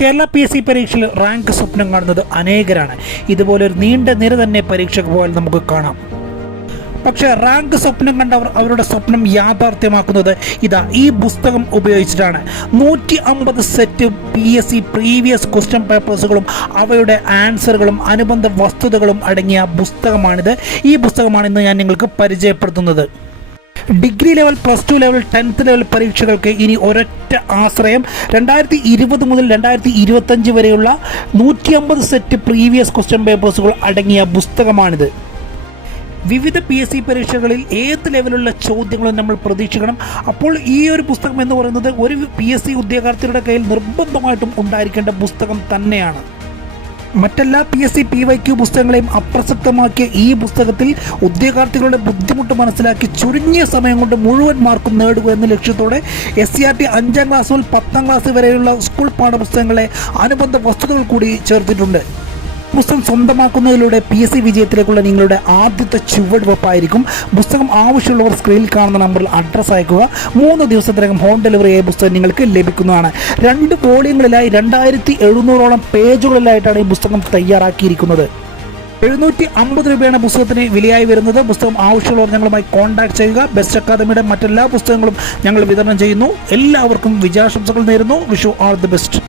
Kerala P S C പരീക്ഷയിൽ rank സ്വപ്നം കാണുന്നത് അനേകരാണ്. ഇതുപോലെ ഒരു നീണ്ട നിര തന്നെ പരീക്ഷയ്ക്ക് പോയാൽ നമുക്ക് കാണാം. പക്ഷെ റാങ്ക് സ്വപ്നം കണ്ടവർ അവരുടെ സ്വപ്നം യാഥാർത്ഥ്യമാക്കുന്നത് ഇതാ ഈ പുസ്തകം ഉപയോഗിച്ചിട്ടാണ്. നൂറ്റി അമ്പത് set P S C previous question പേപ്പേഴ്സുകളും അവയുടെ ആൻസറുകളും അനുബന്ധ വസ്തുതകളും അടങ്ങിയ പുസ്തകമാണിത്. ഈ പുസ്തകമാണ് ഇന്ന് ഞാൻ നിങ്ങൾക്ക് പരിചയപ്പെടുത്തുന്നത്. Degree level plus two level tenth level പരീക്ഷകൾക്ക് ഇനി ഒരൊറ്റ ആശ്രയം. രണ്ടായിരത്തി ഇരുപത് മുതൽ രണ്ടായിരത്തി ഇരുപത്തഞ്ച് വരെയുള്ള നൂറ്റി അമ്പത് സെറ്റ് പ്രീവിയസ് ക്വസ്റ്റ്യൻ പേപ്പേഴ്സുകൾ അടങ്ങിയ പുസ്തകമാണിത്. വിവിധ പി എസ് സി പരീക്ഷകളിൽ ഏത് ലെവലുള്ള ചോദ്യങ്ങളും നമ്മൾ പ്രതീക്ഷിക്കണം. അപ്പോൾ ഈ ഒരു പുസ്തകം എന്ന് പറയുന്നത് ഒരു പി എസ് സി ഉദ്യോഗാർത്ഥിയുടെ കയ്യിൽ നിർബന്ധമായിട്ടും ഉണ്ടായിരിക്കേണ്ട പുസ്തകം തന്നെയാണ്. മറ്റെല്ലാ P S C P Y Q പുസ്തകങ്ങളെയും അപ്രസക്തമാക്കിയ ഈ പുസ്തകത്തിൽ ഉദ്യോഗാർത്ഥികളുടെ ബുദ്ധിമുട്ട് മനസ്സിലാക്കി ചുരുങ്ങിയ സമയം കൊണ്ട് മുഴുവൻ മാർക്കും നേടുക എന്ന ലക്ഷ്യത്തോടെ എസ് സി ആർ ടി അഞ്ചാം ക്ലാസ് മുതൽ പത്താം ക്ലാസ് വരെയുള്ള സ്കൂൾ പാഠപുസ്തകങ്ങളെ അനുബന്ധ വസ്തുതകൾ കൂടി ചേർത്തിട്ടുണ്ട്. പുസ്തകം സ്വന്തമാക്കുന്നതിലൂടെ പി എസ് സി വിജയത്തിലേക്കുള്ള നിങ്ങളുടെ ആദ്യത്തെ ചുവടുവെപ്പായിരിക്കും. പുസ്തകം ആവശ്യമുള്ളവർ സ്ക്രീനിൽ കാണുന്ന നമ്പറിൽ അഡ്രസ്സ് അയക്കുക. മൂന്ന് ദിവസത്തിനകം ഹോം ഡെലിവറി ആയ പുസ്തകം നിങ്ങൾക്ക് ലഭിക്കുന്നതാണ്. രണ്ട് വോളിയങ്ങളിലായി രണ്ടായിരത്തി എഴുന്നൂറോളം പേജുകളിലായിട്ടാണ് ഈ പുസ്തകം തയ്യാറാക്കിയിരിക്കുന്നത്. എഴുന്നൂറ്റി അമ്പത് രൂപയാണ് പുസ്തകത്തിന് വിലയായി വരുന്നത്. പുസ്തകം ആവശ്യമുള്ളവർ ഞങ്ങളുമായി കോൺടാക്ട് ചെയ്യുക. ബെസ്റ്റ് അക്കാദമിയുടെ മറ്റെല്ലാ പുസ്തകങ്ങളും ഞങ്ങൾ വിതരണം ചെയ്യുന്നു. എല്ലാവർക്കും വിജയാശംസകൾ നേരുന്നു. Vishu are the best